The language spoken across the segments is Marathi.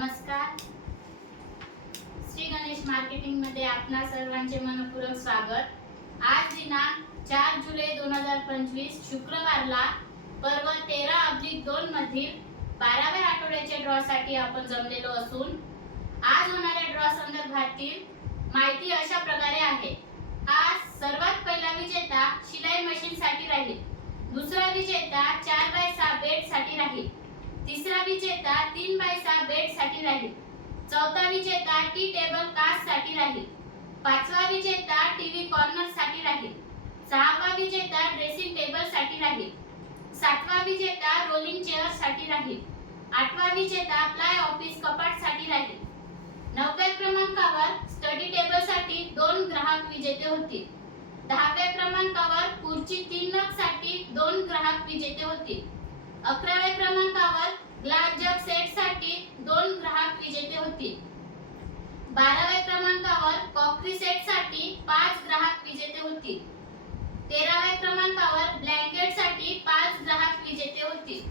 नमस्कार. श्री गणेश मार्केटिंगमध्ये आपणा सर्वांचे मनपूर्वक स्वागत. आज दिनांक चार जुलै दोन हजार पंचवीस शुक्रवारला पर्व तेरा अब्लिक दोन मधील बाराव्या आठवड्याच्या ड्रॉ साठी आपण जमलेलो असून आज होणाऱ्या ड्रॉ संदर्भातील माहिती अशा प्रकारे आहे. आज सर्वात पहिला विजेता शिलाई मशीन साठी राहील. दुसरा विजेता चार बाय सहा बेडसाठी राहील. तिसरा विजेता तीन बाय सहा बेडसाठी राहील. चौथा विजेता टी टेबल कास्टसाठी राहील. पाचवा विजेता टीव्ही कॉर्नरसाठी राहील. सहावा विजेता ड्रेसिंग टेबलसाठी राहील. सातवा विजेता रोलिंग चेअरसाठी राहील. आठवा विजेता प्लाय ऑफिस कपाटसाठी राहील. नवव्या क्रमांकावर स्टडी टेबलसाठी दोन ग्राहक विजेते होतील. दहाव्या क्रमांकावर खुर्ची तीन साठी दोन ग्राहक विजेते होतील. अकराव्या क्रमांकावर ग्लास जग सेटसाठी दोन ग्राहक विजेते होतील. बाराव्या क्रमांकावर कॉफी सेटसाठी पाच ग्राहक विजेते होतील. तेराव्या क्रमांकावर ब्लँकेटसाठी पाच ग्राहक विजेते होतील.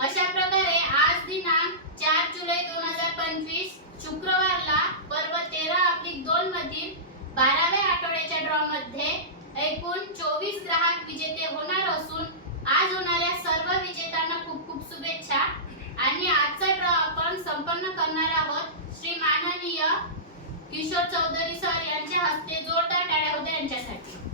अशा प्रकारे आज दिनांक चार जुलै दोन हजार पंचवीस शुक्रवारला पर्व तेरा अब्लिक दोन मधील बाराव्या आठवड्याच्या ड्रॉ मध्ये एकूण चोवीस ग्राहक विजेते होणार असून आज होणाऱ्या सर्व विजेत्यांना खूप खूप शुभेच्छा आणि आजचा ड्रॉ आपण संपन्न करणार आहोत श्री माननीय किशोर चौधरी सर यांच्या हस्ते जोरदार टाळ्या होत्या यांच्यासाठी.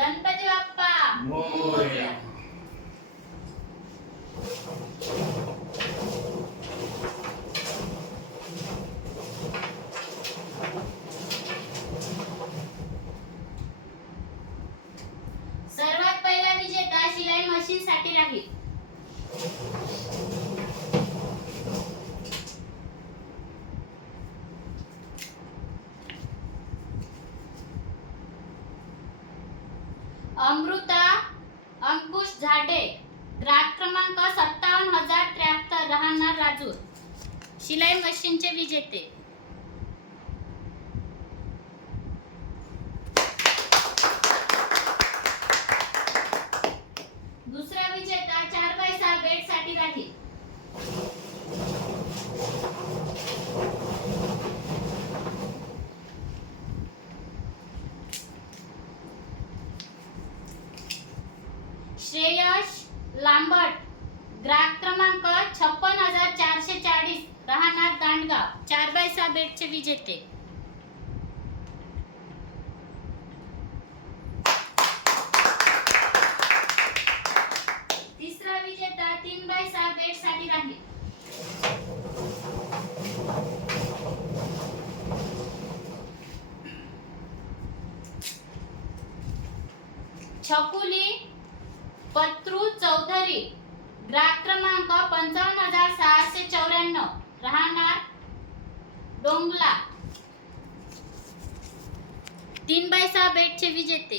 गणपती बाप्पा मोरया. सर्वात पहिला विजेता शिलाई मशीन साठी राहील अमृता अंकुश झाडे ग्राहक क्रमांक सत्तावन्न हजार त्र्याहत्तर राहणार राजूर. शिलाई मशीनचे विजेते. दुसरा विजेता चार बाय सहा बेडसाठी राहील. श्रेयश लांबट. ग्राहक क्रमांक छप्पन हजार चारशे चाळीस. राहणार दांडगाव. चार बाय सहा बेडचे विजेते. तिसरा विजेता तीन बाय सहा बेडसाठी राहील. छकुली पत्रू चौधरी. ग्राहक क्रमांक पंचावन्न हजार सहाशे चौऱ्याण्णव. राहणार डोंगला. तीन बाय सहा बेडचे विजेते.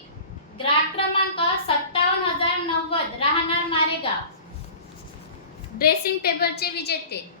टेबलचे विजेते.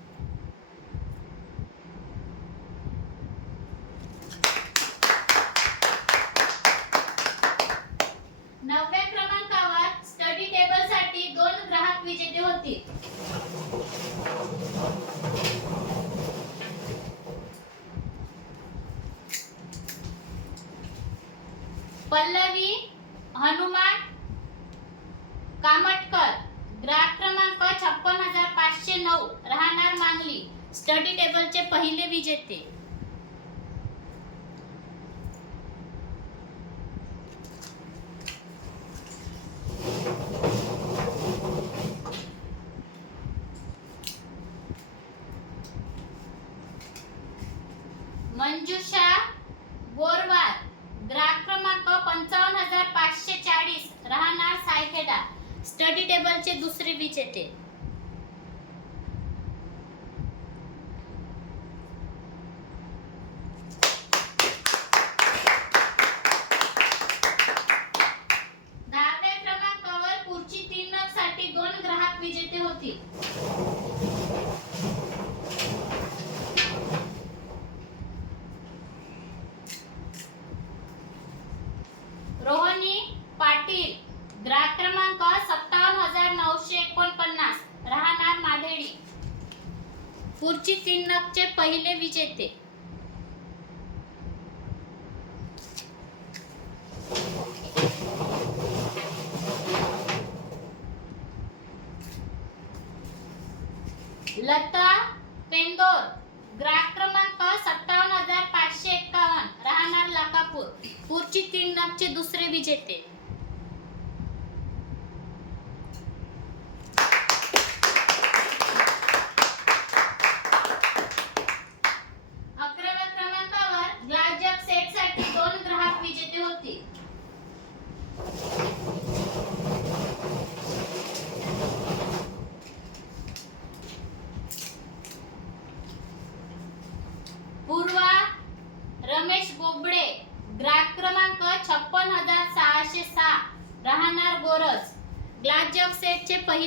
नऊ राहणार मांगली स्टडी टेबलचे पहिले विजेते. खुर्ची फिनलंडचे पहिले विजेते.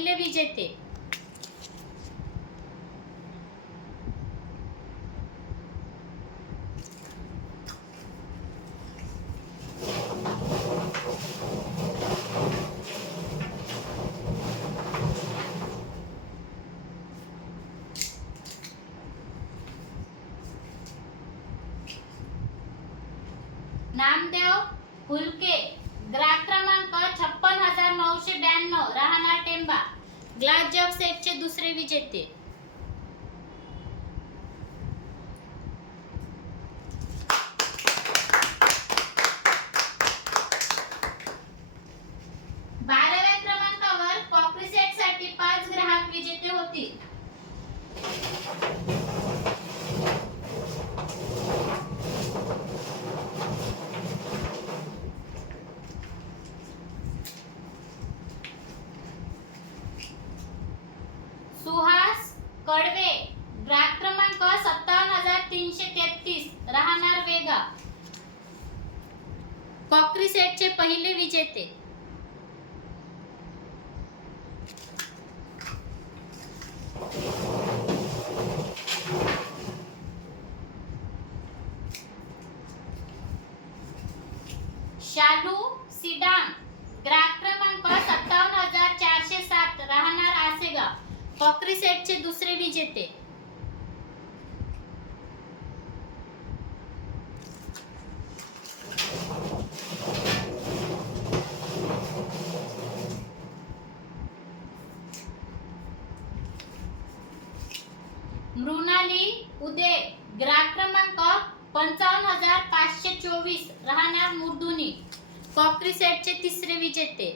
पहिले विजेते. नामदेव फुलके. ग्राहक क्रमांक छप्पन हजार नऊशे ब्याण्णव. राहणार टेंबा. ग्लास जग सेटचे दुसरे विजेते बाराव्या क्रमांकावर कॉफी सेटसाठी पाच ग्राहक विजेते होतील सुहास कडवे ग्राहक क्रमांक सत्तावन्न हजार तीनशे तेहतीस राहणार वेगा कॉकरी सेटचे पहिले विजेते. शालू सिडान ग्राहक क्रमांक सत्तावन्न हजार चारशे सात राहणार आसेगाव. कॉकरी सेटचे दुसरे विजेते मृणाली उदे ग्राहक क्रमांक पंचावन्न हजार पाचशे चोवीस राहणार मुर्दुनी कॉकरी सेटचे तिसरे विजेते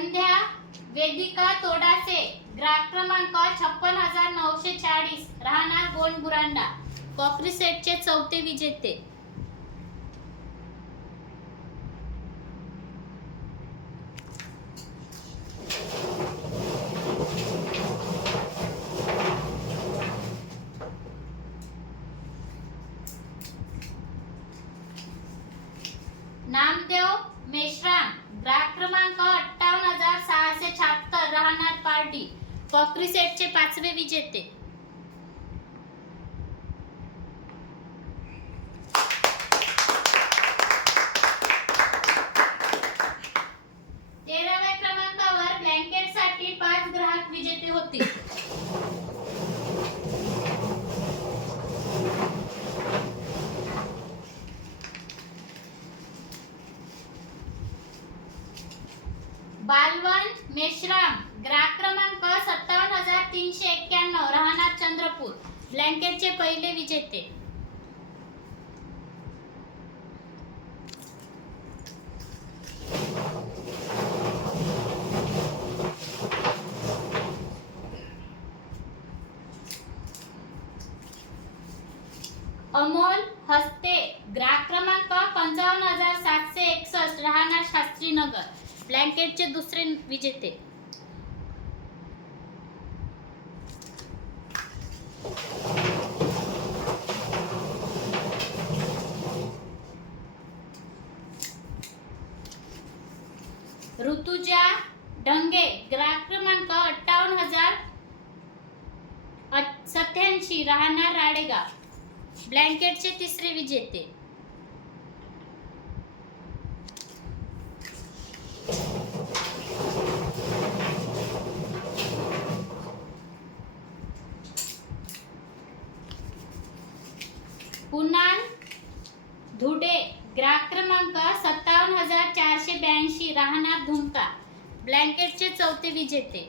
संध्या वेदिका तोडासे ग्राहक क्रमांक छप्पन हजार नऊशे चाळीस राहणार गोंड बुरांडा. कॉकरी सेटचे चौथे विजेते नामदेव मेश्राम ग्राहक क्रमांक अठ्ठावन्न हजार सहाशे शहात्तर राहणार पार्टी नोकरी सेटचे पाचवे विजेते तेराव्या क्रमांकावर ब्लँकेटसाठी पाच ग्राहक विजेते होतील बालवन मेश्राम ग्राहक क्रमांक सत्तावन्न हजार तीनशे एक्क्याण्णव राहणार चंद्रपूर ब्लँकेटचे पहिले विजेते अमोल हस्ते ग्राहक क्रमांक पंचावन्न हजार सातशे एकसष्ट श्रीनगर. ब्लँकेटचे दुसरे विजेते. ऋतुजा ढंगे ग्राहक क्रमांक अठ्ठावन्न हजार सत्याऐंशी राहणार राडेगाव ब्लँकेटचे तिसरे विजेते. धुडे ग्राहक क्रमांक सत्तावन्न हजार चारशे ब्याऐंशी राहणार धुमका. ब्लँकेटचे चौथे विजेते.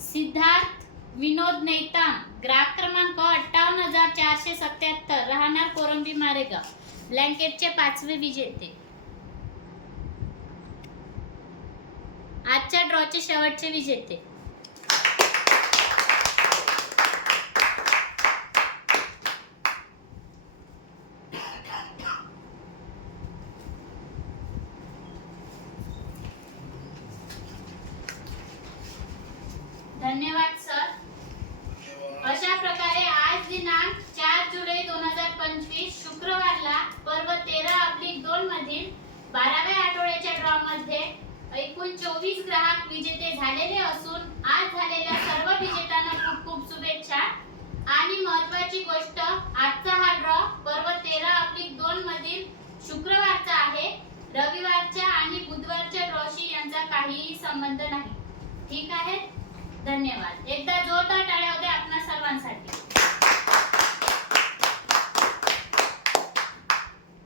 सिद्धार्थ विनोद नैताम ग्राहक क्रमांक अठ्ठावन्न हजार चारशे सत्याहत्तर राहणार कोरंबी मारेगाव. ब्लँकेटचे पाचवे विजेते. आजच्या ड्रॉचे शेवटचे विजेते धन्यवाद सर अशा प्रकारे आज दिनांक चार जुलै दोन हजार पंचवीस शुक्रवारला पर्व तेरा अब्लिक दोन मधील बाराव्या आठवड्यात एकूण चोवीस ग्राहक विजेते झालेले असून आज झालेल्या सर्व विजेत्यांना खूप खूप शुभेच्छा. आणि महत्वाची गोष्ट आजचा हा ड्रॉ पर्व तेरा अप्लिक दोन मधील शुक्रवारचा आहे. रविवारच्या आणि बुधवारच्या ड्रॉशी यांचा काहीही संबंध नाही. ठीक आहे? धन्यवाद. एकदा जोरदार टाळ्या होत्या आपणा सर्वांसाठी.